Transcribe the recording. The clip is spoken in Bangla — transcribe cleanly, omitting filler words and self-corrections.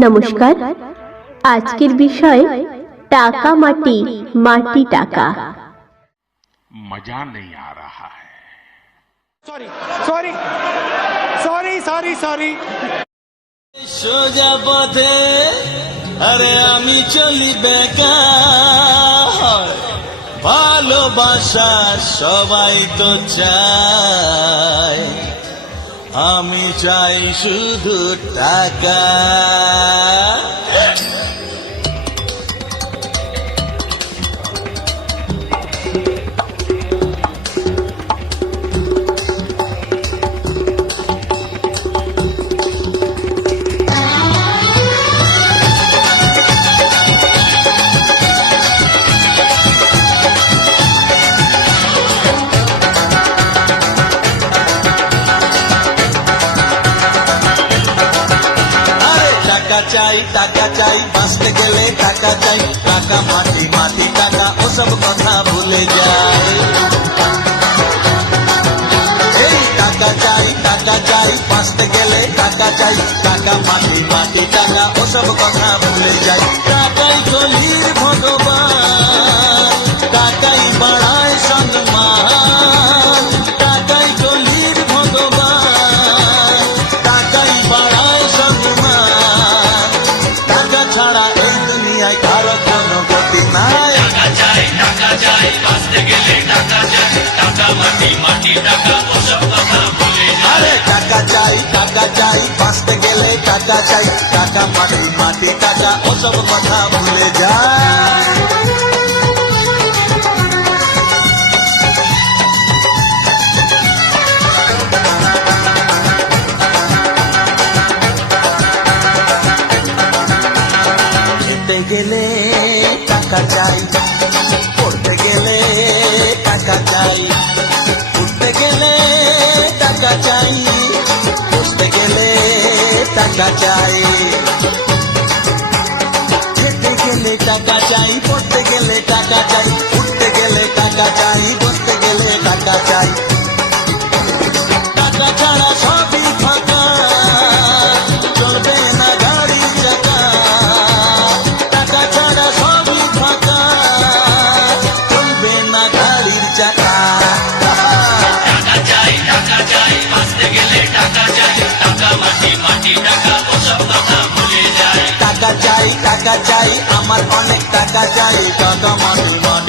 नमस्कार। आजकेर विषय टाका माटी माटी टाका। मजा नहीं आ रहा है। Sorry sorry sorry sorry sorry সোজা পথে আরে আমি চলি বেকার, ভালোবাসা সবাই তো চায়, আমি চাই শুধু টাকা। টাকা চাই বাঁচতে গেলে টাকা চাই, টাকা মাটি মাটি টাকা ওসব কথা ভুলে যায়। এই টাকা চাই বাঁচতে গেলে টাকা চাই, টাকা মাটি মাটি টাকা ওসব কথা ভুলে যায়। টাকাই কলির ভগবান, টাকাই বাড়ায় সম্মান, টাকাই কলির ভগবান, টাকাই বাড়ায় সম্মান। টাকা ছাড়া এই দুনিয়ায় কারো কোনো গতি নাই। টাকা চাই বাঁচতে গেলে টাকা চাই, টাকা মাটি মাটি টাকা ওসব কথা ভুলে যায়। আরে টাকা চাই বাঁচতে গেলে টাকা চাই, টাকা মাটি মাটি টাকা ওসব কথা ভুলে যায়। খেতে গেলে টাকা চাই, পড়তে গেলে টাকা চাই, উঠতে গেলে টাকা চাই, বসতে গেলে টাকা চাই। খেতে গেলে টাকা চাই, পড়তে গেলে টাকা চাই, উঠতে গেলে টাকা চাই, বসতে গেলে টাকা চাই। টাকা ছাড়া সবই ফাঁকা, চলবে না গাড়ি চাকা। টাকা ছাড়া সবই ফাঁকা, চলবে না গাড়ির চাকা। টাকা চাই বাঁচতে গেলে টাকা চাই, টাকা মাটি মাটি টাকা ওসব কথা ভুলে যায়। টাকা চাই আমার অনেক টাকা চাই, টাকা মাটি মাটি